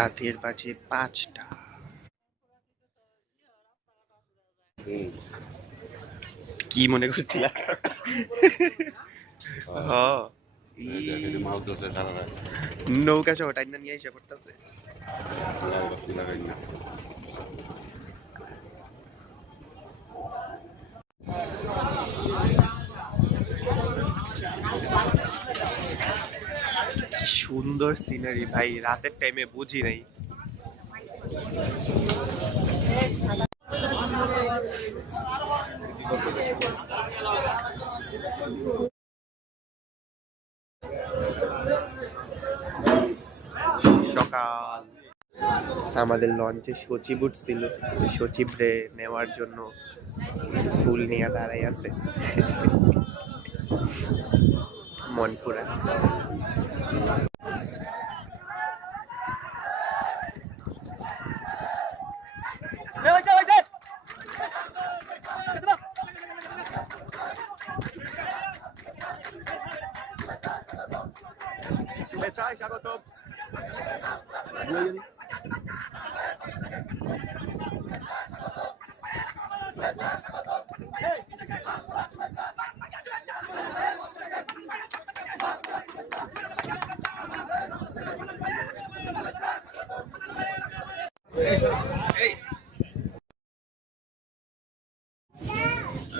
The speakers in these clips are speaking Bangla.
রাতের বাজে 5টা। কি মনে করছিলা? নৌকা সহ টাইনা নিয়ে এসে পড়তেছে। সুন্দর সিনারি ভাই, রাতের টাইমে বুঝি নাই। সকাল, আমাদের লঞ্চে সচিব উঠছিল, ওই সচিবরে নেওয়ার জন্য ফুল নিয়ে দাঁড়াই আছে মনপুরা। স্বাগত।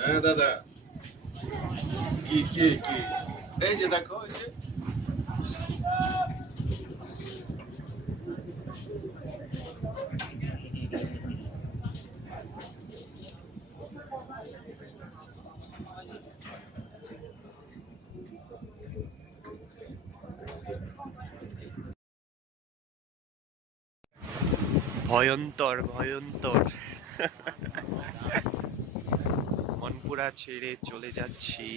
হ্যাঁ দাদা, কি কি কি এই যে দেখো, এই যে ভয়ন্তর ভয়ন্তর। মনপুরা ছেড়ে চলে যাচ্ছি।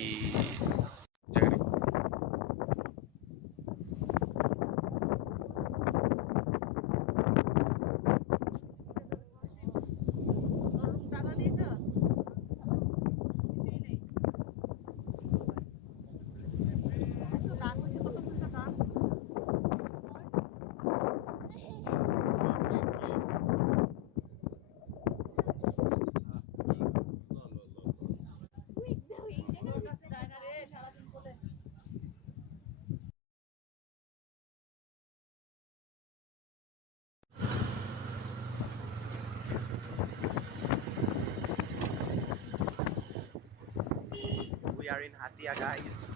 We are in Hatia, guys.